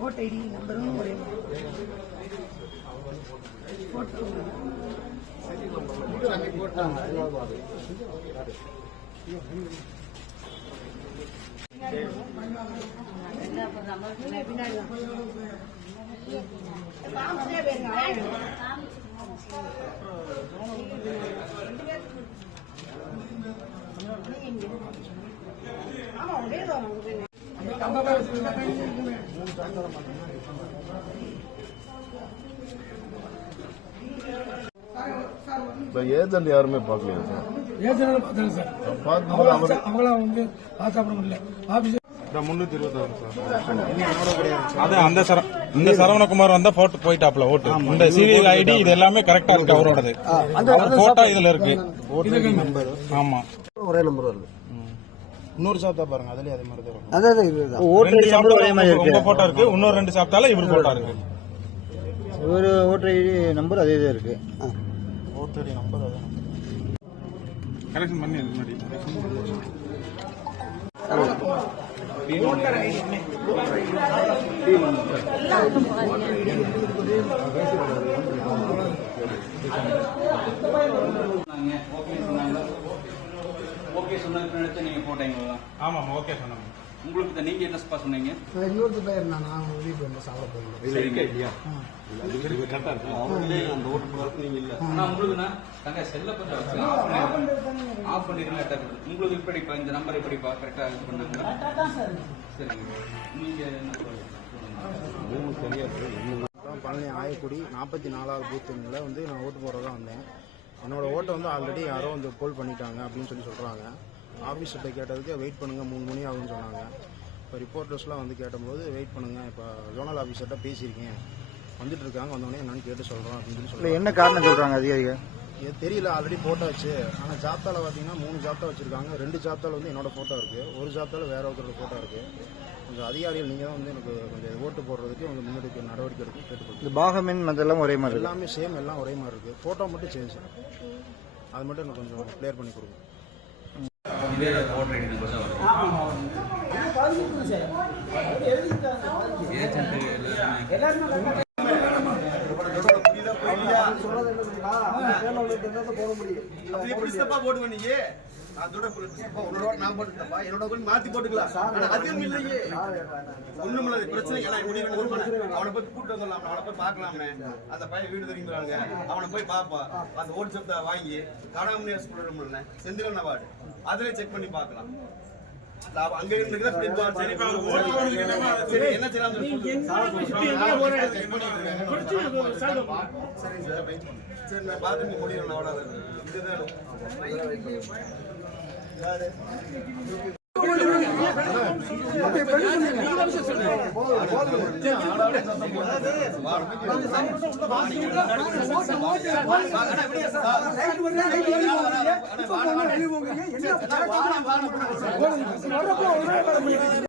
Vote ID நம்பரும் ஒரே photo agent யாருமே பார்க்கலையா சார்? ஏஜென்ட் பார்த்தாங்க சார். அவங்கள வந்து சாப்பிட முடியல. Office 326 sir. அந்த சரவணகுமார் வந்தா போட்டு போயிட்டாப்ல ஓட்டு. இந்த சீரியல் ஐடி இது எல்லாமே கரெக்டா இருக்கு அவரோடது. போட்டோ இதுல இருக்கு. நம்பர் ஆமா ஒரே நம்பர் வருது. இன்னொரு சாப்பிட்டா பாருங்க அதுலயே அதே மாதிரி தான் இருக்கும். அதான் ஓட்டு நம்பர் ஒரே மாதிரி இருக்கு. உங்க போட்டோ இருக்கு. இன்னொரு 2 சாப்பிட்டால இவர் போட்டோ இருக்கு. ஒரு ஓட்டு ஐடி நம்பர் அதே தான் இருக்கு. ஓட்டு ஐடி நம்பர் அதே கரெக்ஷன் பண்ணி முன்னாடி ஓகே சொன்னதுக்கு நினைச்சு நீங்க போட்டீங்களா? ஆமா ஓகே சொன்னாங்க. உங்களுக்கு நீங்க என்ன ஸ்பா சொன்னீங்க? இன்னொரு பேர் நான் வெளியே போய் சாப்பிட போறேன். சரிங்க இல்லையா? கரெக்டா இருக்கு. அவங்களே அந்த ஓட்டு போறதுக்கு நீங்க இல்ல. ஆனா உங்களுக்கு நான் தங்க செல்ல கொஞ்சம் ஆஃப் பண்ணிருங்க. உங்களுக்கு இப்படி இந்த நம்பர் இப்படி கரெக்டா பண்ணாங்க. சரிங்க. நீங்க என்ன பழனி ஆயக்குடி 44வது பூத்துல வந்து நான் ஓட்டு போடுறதா வந்தேன். என்னோட ஓட்டை வந்து ஆல்ரெடி யாரோ வந்து போல் பண்ணிட்டாங்க அப்படின்னு சொல்கிறாங்க. ஆஃபீஸர்கிட்ட கேட்டதுக்கு வெயிட் பண்ணுங்கள் 3 மணி ஆகுதுன்னு சொன்னாங்க. இப்போ ரிப்போர்ட்டர்ஸ்லாம் வந்து கேட்டபோது வெயிட் பண்ணுங்கள், இப்போ ஜோனல் ஆஃபீஸர்கிட்ட பேசியிருக்கேன், வந்துட்டு இருக்காங்க, வந்தோடனே என்னன்னு கேட்டு சொல்கிறோம் அப்படின்னு சொல்லி என்ன காரணம் சொல்கிறாங்க அதிகாரிகள்? இது தெரியல. ஆல்ரெடி போட்டாச்சு. ஆனால் ஜாப்தாவில் பார்த்தீங்கன்னா 3 ஜாப்தா வச்சுருக்காங்க. 2 ஜாப்தாவில் வந்து என்னோட ஃபோட்டோ இருக்குது, ஒரு ஜாப்தாவில் வேற ஒருத்தரோட ஃபோட்டோ இருக்குது. கொஞ்சம் அதிகாரிகள் நீங்கள் தான் வந்து எனக்கு கொஞ்சம் ஓட்டு போடுறதுக்கு கொஞ்சம் முன்னெடுக்க நடவடிக்கை எடுத்து கேட்டுக்கொள்ளுங்க. இந்த பாகமென் மற்றெல்லாம் ஒரே மாதிரி எல்லாமே சேம், எல்லாம் ஒரே மாதிரி இருக்குது. ஃபோட்டோ மட்டும் சேஞ்ச், அது மட்டும் எனக்கு கொஞ்சம் கிளியர் பண்ணி கொடுங்க. மாத்தி போட்டுக்கலாம். ஒண்ணும் பிரச்சனை அவனை போய் கூட்டு வந்துடலாம், அவனை போய் பார்க்கலாமே. அந்த பையன் வீடு தெரியுறாங்க, அவனை போய் பாப்பா. அந்த ஓட்டு சப்தா வாங்கி காணாம செந்திலன் அவார்டு அதுல செக் பண்ணி பார்க்கலாம். அங்க இருந்து என்ன சரி பாத்து முடியும். அவ்வளவு இதுதான்